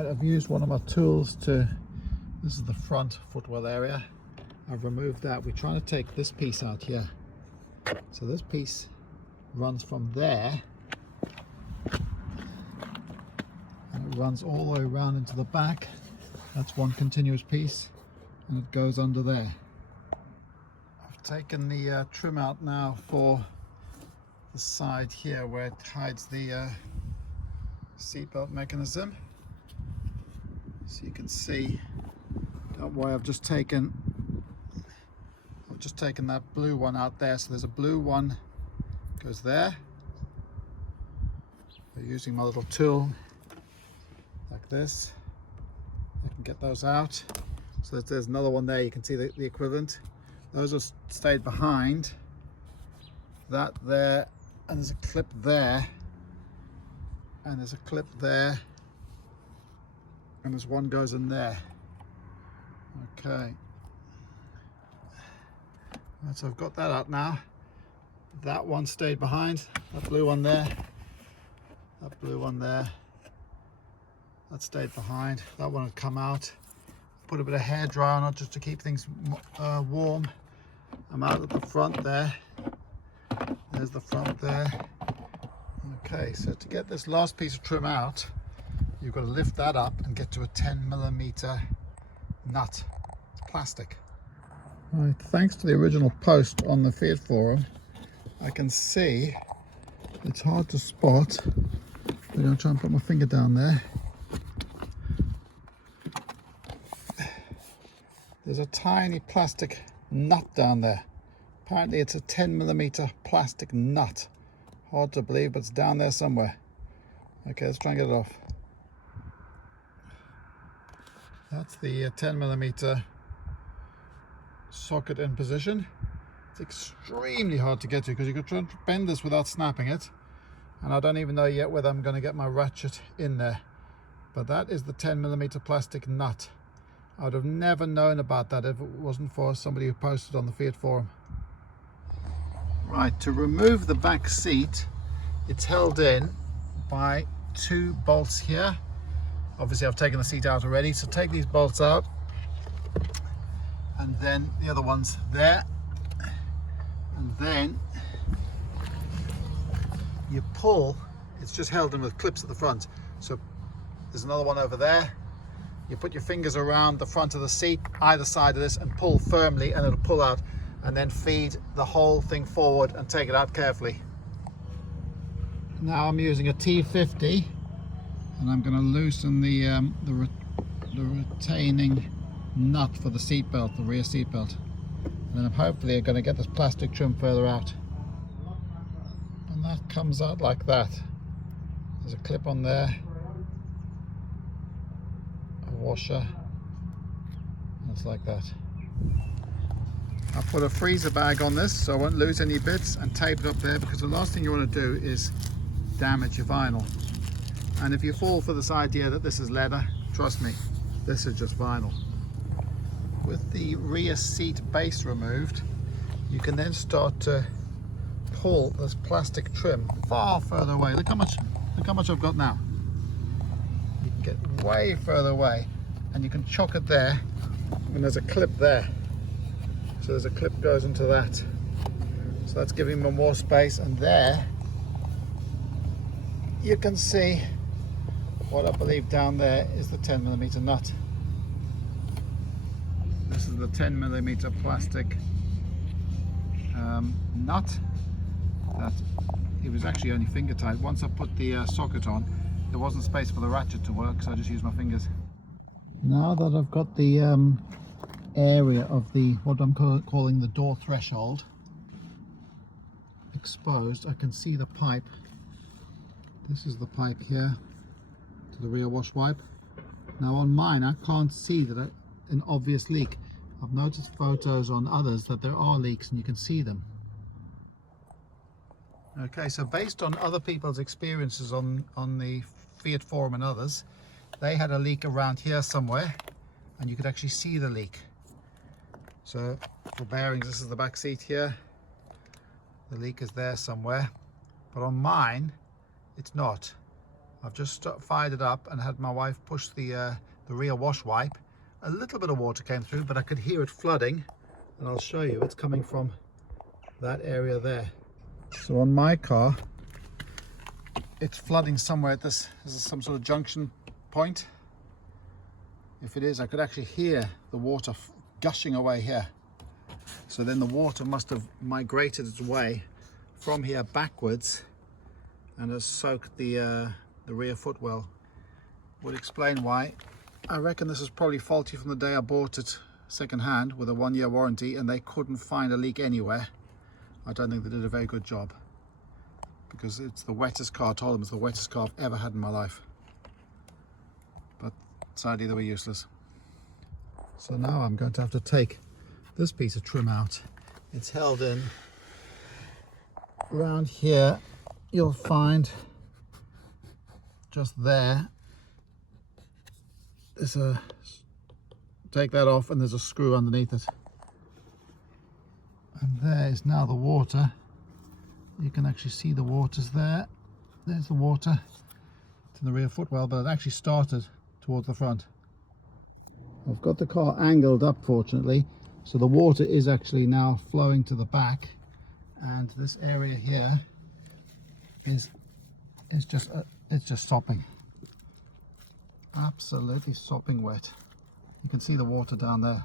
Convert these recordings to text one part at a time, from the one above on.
Right, I've used one of my tools to, this is the front footwell area. I've removed that. We're trying to take this piece out here. So this piece runs from there and it runs all the way around into the back. That's one continuous piece and it goes under there. I've taken the trim out now for the side here where it hides the seatbelt mechanism. So you can see, don't worry, I've just taken that blue one out there. So there's a blue one goes there. So using my little tool like this, I can get those out. So there's another one there, you can see the equivalent. Those are stayed behind. That there, and there's a clip there, and there's a clip there, and there's one goes in there. Okay. Right, so I've got that out now. That one stayed behind, that blue one there, that blue one there, that stayed behind. That one had come out. Put a bit of hair dry on it just to keep things warm. I'm out at the front there. There's the front there. Okay, so to get this last piece of trim out, you've got to lift that up and get to a 10mm nut. It's plastic. Right, thanks to the original post on the Fiat forum, I can see, it's hard to spot, I'm going to try and put my finger down there. There's a tiny plastic nut down there. Apparently it's a 10mm plastic nut. Hard to believe, but it's down there somewhere. Okay, let's try and get it off. That's the 10mm socket in position. It's extremely hard to get to because you could try and bend this without snapping it. And I don't even know yet whether I'm going to get my ratchet in there. But that is the 10mm plastic nut. I would have never known about that if it wasn't for somebody who posted on the Fiat forum. Right, to remove the back seat, it's held in by two bolts here. Obviously I've taken the seat out already, so take these bolts out, and then the other one's there, and then you pull. It's just held in with clips at the front. So there's another one over there. You put your fingers around the front of the seat, either side of this, and pull firmly, and it'll pull out, and then feed the whole thing forward and take it out carefully. Now I'm using a T50, and I'm going to loosen the retaining nut for the seat belt, the rear seat belt, and then I'm hopefully going to get this plastic trim further out. And that comes out like that. There's a clip on there, a washer, and it's like that. I put a freezer bag on this so I won't lose any bits, and tape it up there, because the last thing you want to do is damage your vinyl. And if you fall for this idea that this is leather, trust me, this is just vinyl. With the rear seat base removed, you can then start to pull this plastic trim far further away. Look how much I've got now. You can get way further away, and you can chock it there, and there's a clip there. So there's a clip goes into that. So that's giving me more space, and there you can see what I believe down there is the 10mm nut. This is the 10mm plastic nut. That it was actually only finger tight. Once I put the socket on, there wasn't space for the ratchet to work, so I just used my fingers. Now that I've got the area of the, what I'm calling the door threshold exposed, I can see the pipe. This is the pipe here to the rear wash wipe. Now on mine I can't see that an obvious leak. I've noticed photos on others that there are leaks and you can see them. Okay, so based on other people's experiences on the Fiat forum and others, they had a leak around here somewhere and you could actually see the leak. So for bearings, this is the back seat here. The leak is there somewhere, but on mine it's not. I've just fired it up and had my wife push the rear wash wipe. A little bit of water came through, but I could hear it flooding, and I'll show you. It's coming from that area there. So on my car, it's flooding somewhere at this. This is some sort of junction point. If it is, I could actually hear the water gushing away here. So then the water must have migrated its way from here backwards and has soaked the rear footwell. Would explain why. I reckon this is probably faulty from the day I bought it second hand with a 1-year warranty, and they couldn't find a leak anywhere. I don't think they did a very good job, because it's the wettest car. I told them it's the wettest car I've ever had in my life. But sadly they were useless. So now I'm going to have to take this piece of trim out. It's held in around here. You'll find just there, there's a, take that off, and there's a screw underneath it. And there is now the water. You can actually see the water's there. There's the water. It's in the rear footwell, but it actually started towards the front. I've got the car angled up, fortunately, so the water is actually now flowing to the back, and this area here is just sopping. Absolutely sopping wet. You can see the water down there.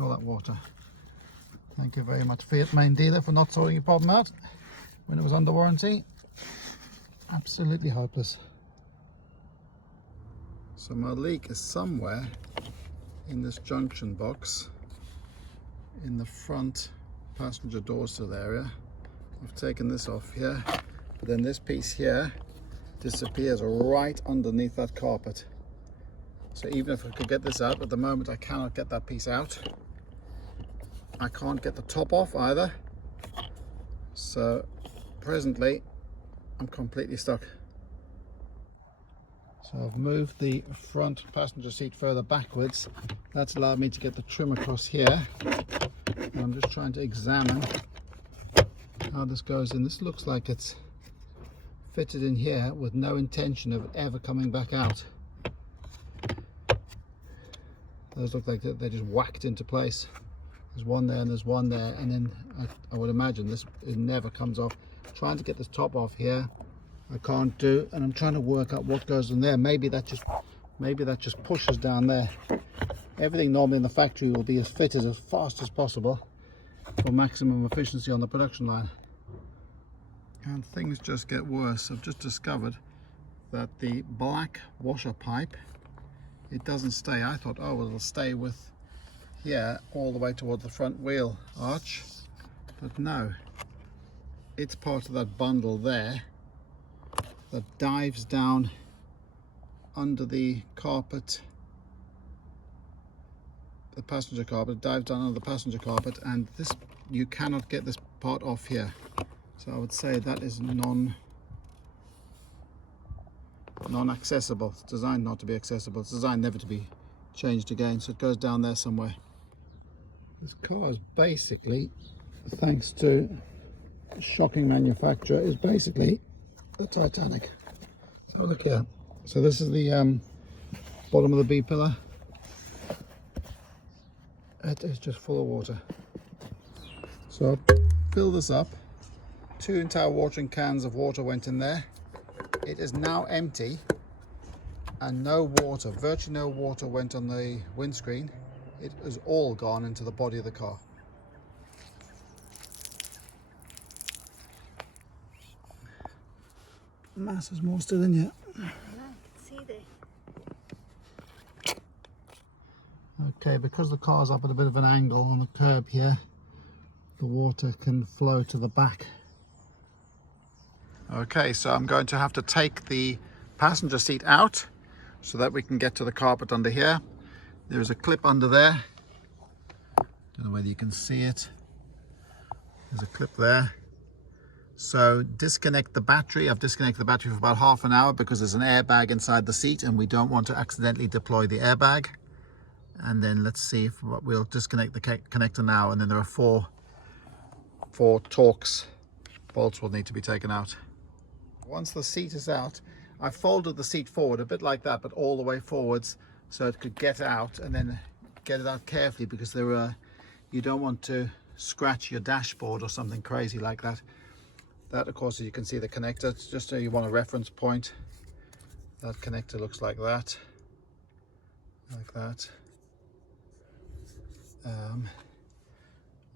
All that water. Thank you very much, Fiat main dealer, for not sorting your problem out when it was under warranty. Absolutely hopeless. So my leak is somewhere in this junction box in the front passenger door sill area. I've taken this off here, but then this piece here disappears right underneath that carpet. So even if I could get this out, at the moment I cannot get that piece out. I can't get the top off either. So presently I'm completely stuck. So I've moved the front passenger seat further backwards. That's allowed me to get the trim across here. And I'm just trying to examine how this goes in. This looks like it's fitted in here with no intention of it ever coming back out. Those look like they're just whacked into place. There's one there and there's one there, and then I would imagine it never comes off. Trying to get this top off here, I can't do, and I'm trying to work out what goes in there. Maybe that just pushes down there. Everything normally in the factory will be as fitted as fast as possible for maximum efficiency on the production line. And things just get worse. I've just discovered that the black washer pipe, it doesn't stay. I thought, oh, well, it'll stay with here all the way toward the front wheel arch, but no, it's part of that bundle there that dives down under the carpet, the passenger carpet, dives down under the passenger carpet, and this, you cannot get this part off here. So I would say that is non-accessible. It's designed not to be accessible. It's designed never to be changed again. So it goes down there somewhere. This car is basically, thanks to a shocking manufacturer, is basically the Titanic. So look here. So this is the bottom of the B pillar. It is just full of water. So I'll fill this up. 2 entire watering cans of water went in there. It is now empty, and no water, virtually no water went on the windscreen. It has all gone into the body of the car. Masses more still in yet. See there. Okay, because the car's up at a bit of an angle on the curb here, the water can flow to the back. Okay, so I'm going to have to take the passenger seat out so that we can get to the carpet under here. There's a clip under there. Don't know whether you can see it. There's a clip there. So disconnect the battery. I've disconnected the battery for about half an hour because there's an airbag inside the seat and we don't want to accidentally deploy the airbag. And then let's see if we'll disconnect the connector now, and then there are four Torx bolts will need to be taken out. Once the seat is out, I folded the seat forward a bit like that, but all the way forwards so it could get out, and then get it out carefully, because there are, you don't want to scratch your dashboard or something crazy like that. That, of course, as you can see, the connector, it's just so you want a reference point. That connector looks like that, like that.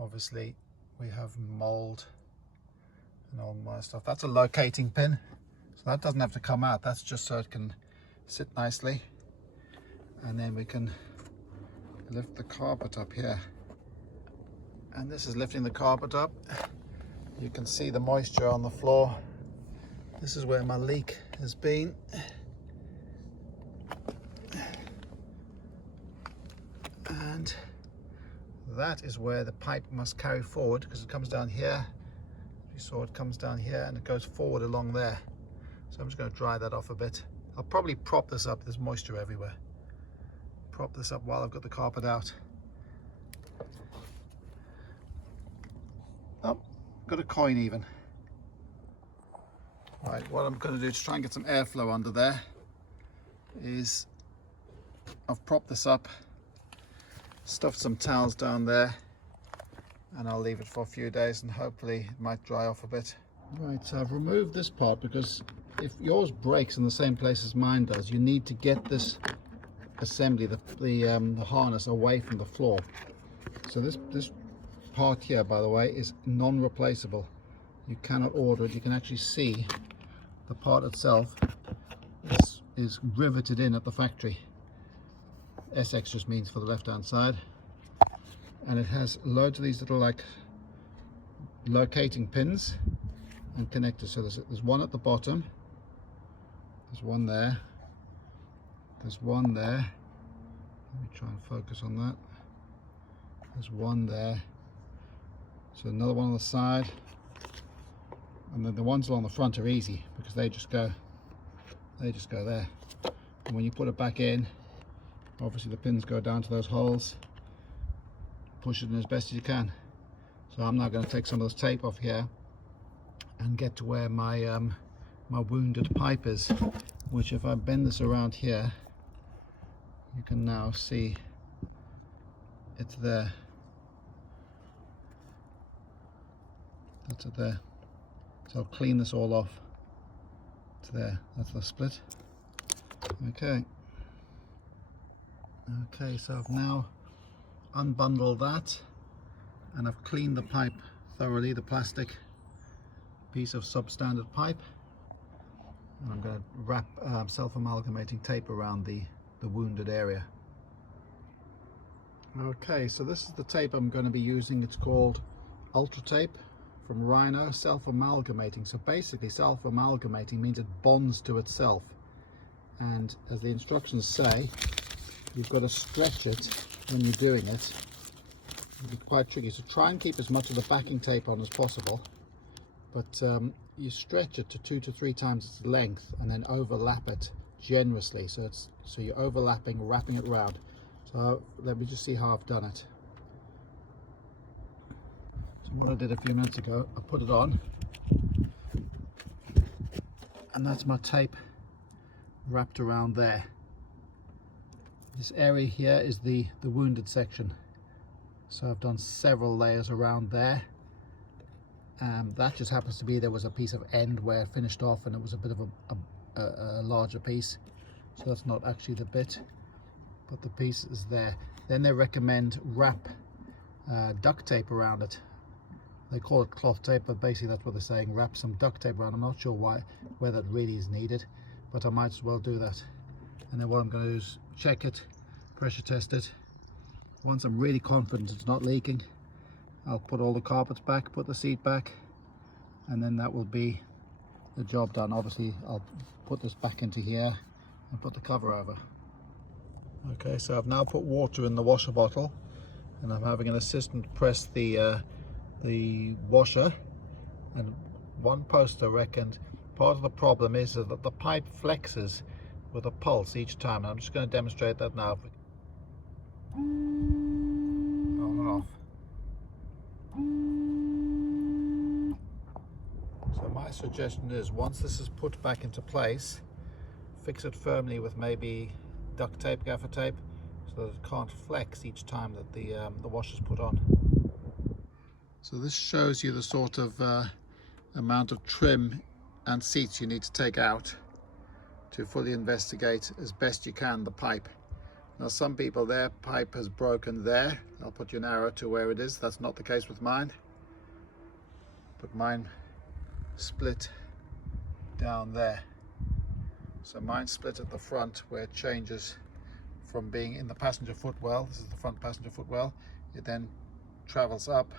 Obviously we have mold and all my stuff. That's a locating pin, so that doesn't have to come out. That's just so it can sit nicely. And then we can lift the carpet up here, and this is lifting the carpet up. You can see the moisture on the floor. This is where my leak has been. And that is where the pipe must carry forward, because it comes down here. You saw it comes down here and it goes forward along there. So I'm just going to dry that off a bit. I'll probably prop this up. There's moisture everywhere. Prop this up while I've got the carpet out. Oh, got a coin even. Right, what I'm going to do to try and get some airflow under there is I've propped this up, stuffed some towels down there, and I'll leave it for a few days and hopefully it might dry off a bit. Right, so I've removed this part, because if yours breaks in the same place as mine does, you need to get this assembly, the harness, away from the floor. So this part here, by the way, is non-replaceable. You cannot order it. You can actually see the part itself is riveted in at the factory. SX just means for the left hand side, and it has loads of these little like locating pins and connectors. So there's one at the bottom, there's one there, there's one there. Let me try and focus on that. There's one there, so another one on the side, and then the ones along the front are easy because they just go there. And when you put it back in, obviously the pins go down to those holes. Push it in as best as you can. So I'm now going to take some of this tape off here and get to where my my wounded pipe is, which if I bend this around here, you can now see it's there. That's it there. So I'll clean this all off. It's there. That's the split. Okay. Okay, so I've now unbundled that, and I've cleaned the pipe thoroughly, the plastic piece of substandard pipe, and I'm going to wrap self-amalgamating tape around the wounded area. Okay, so this is the tape I'm going to be using. It's called Ultra Tape from Rhino, self-amalgamating. So basically self-amalgamating means it bonds to itself, and as the instructions say, you've got to stretch it when you're doing it. It'll be quite tricky, so try and keep as much of the backing tape on as possible, but you stretch it to 2 to 3 times its length and then overlap it generously, so you're overlapping, wrapping it around. So let me just see how I've done it. So what I did a few minutes ago, I put it on, and that's my tape wrapped around there. This area here is the wounded section, so I've done several layers around there. That just happens to be, there was a piece of end where it finished off and it was a bit of a larger piece, so that's not actually the bit, but the piece is there. Then they recommend wrap duct tape around it. They call it cloth tape, but basically that's what they're saying, wrap some duct tape around. I'm not sure whether it really is needed, but I might as well do that. And then what I'm going to do is check it, pressure test it. Once I'm really confident it's not leaking, I'll put all the carpets back, put the seat back, and then that will be the job done. Obviously I'll put this back into here and put the cover over. Okay, so I've now put water in the washer bottle, and I'm having an assistant press the washer, and one poster reckoned part of the problem is that the pipe flexes with a pulse each time. I'm just going to demonstrate that now. On and off. So my suggestion is, once this is put back into place, fix it firmly with maybe duct tape, gaffer tape, so that it can't flex each time that the wash is put on. So this shows you the sort of amount of trim and seats you need to take out to fully investigate as best you can the pipe. Now some people, their pipe has broken there. I'll put you an arrow to where it is. That's not the case with mine. But mine split down there. So mine split at the front where it changes from being in the passenger footwell. This is the front passenger footwell. It then travels up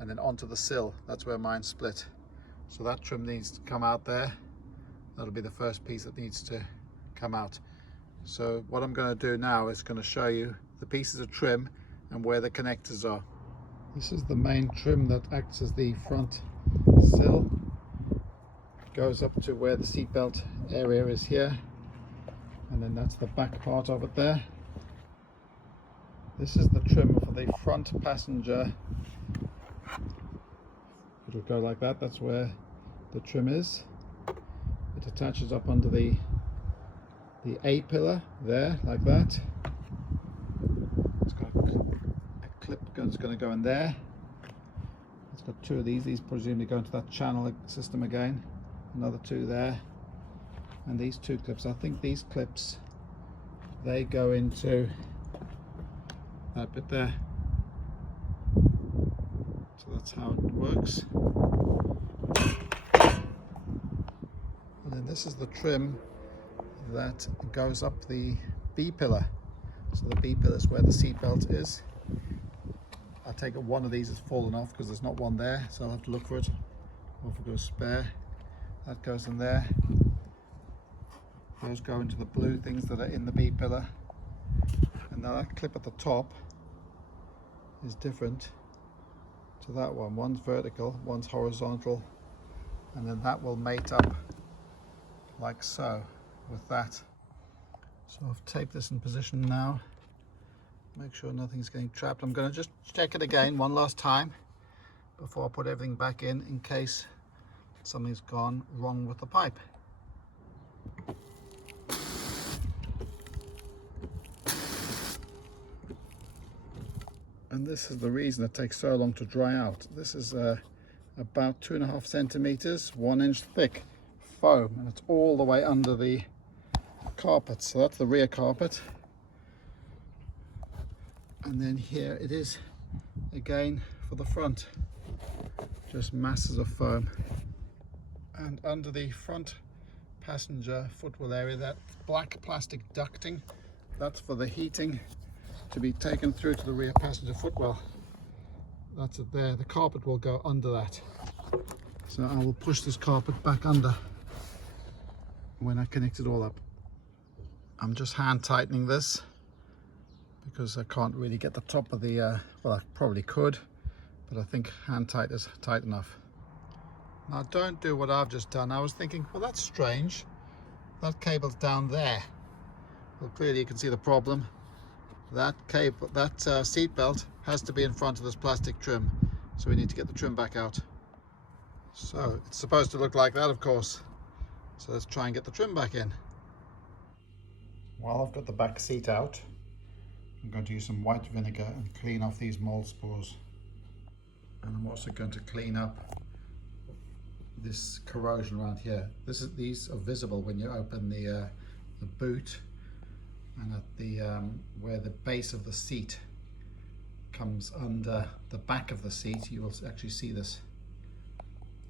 and then onto the sill. That's where mine split. So that trim needs to come out there. That'll be the first piece that needs to come out. So what I'm going to do now is going to show you the pieces of trim and where the connectors are. This is the main trim that acts as the front sill. It goes up to where the seatbelt area is here, and then that's the back part of it there. This is the trim for the front passenger. It'll go like that. That's where the trim is. It attaches up under the A pillar there, like that. It's got a clip that's going to go in there. It's got two of these. These presumably go into that channel system again. Another two there. And these two clips, I think these clips, they go into that bit there. So that's how it works. And then this is the trim that goes up the B pillar. So the B pillar is where the seat belt is. I take it one of these has fallen off because there's not one there, so I'll have to look for it. Or if it goes spare, that goes in there. Those go into the blue things that are in the B pillar. And now that clip at the top is different to that one. One's vertical, one's horizontal, and then that will mate up like so with that. So I've taped this in position now. Make sure nothing's getting trapped. I'm going to just check it again one last time before I put everything back in case something's gone wrong with the pipe. And this is the reason it takes so long to dry out. This is about 2.5 centimeters, 1 inch thick foam, and it's all the way under the carpet. So that's the rear carpet. And then here it is again for the front, just masses of foam. And under the front passenger footwell area, that black plastic ducting, that's for the heating to be taken through to the rear passenger footwell. That's it there. The carpet will go under that. So I will push this carpet back under when I connect it all up. I'm just hand tightening this because I can't really get the top of the, well, I probably could, but I think hand tight is tight enough. Now don't do what I've just done. I was thinking, well, that's strange. That cable's down there. Well, clearly you can see the problem. That cable, that seat belt has to be in front of this plastic trim. So we need to get the trim back out. So it's supposed to look like that, of course. So let's try and get the trim back in. While I've got the back seat out, I'm going to use some white vinegar and clean off these mold spores. And I'm also going to clean up this corrosion around here. These are visible when you open the boot, and at the where the base of the seat comes under the back of the seat, you will actually see this.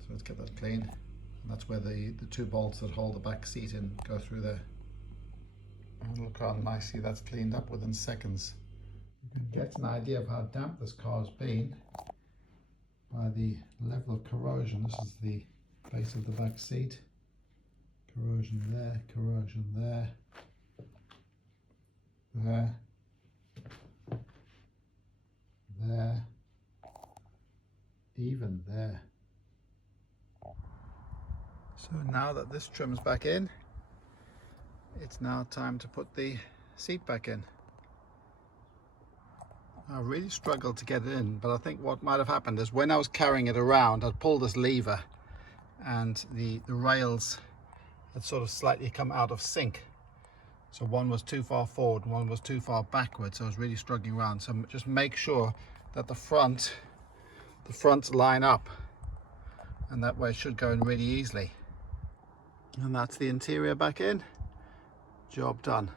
So let's get that clean. And that's where the two bolts that hold the back seat in go through there. And look how nicely that's cleaned up within seconds. You can get an idea of how damp this car has been by the level of corrosion. This is the base of the back seat. Corrosion there, corrosion there, there, there, even there. So now that this trim's back in, it's now time to put the seat back in. I really struggled to get it in, but I think what might have happened is when I was carrying it around, I'd pulled this lever and the rails had sort of slightly come out of sync. So one was too far forward and one was too far backwards. So I was really struggling around. So just make sure that the fronts line up, and that way it should go in really easily. And that's the interior back in. Job done.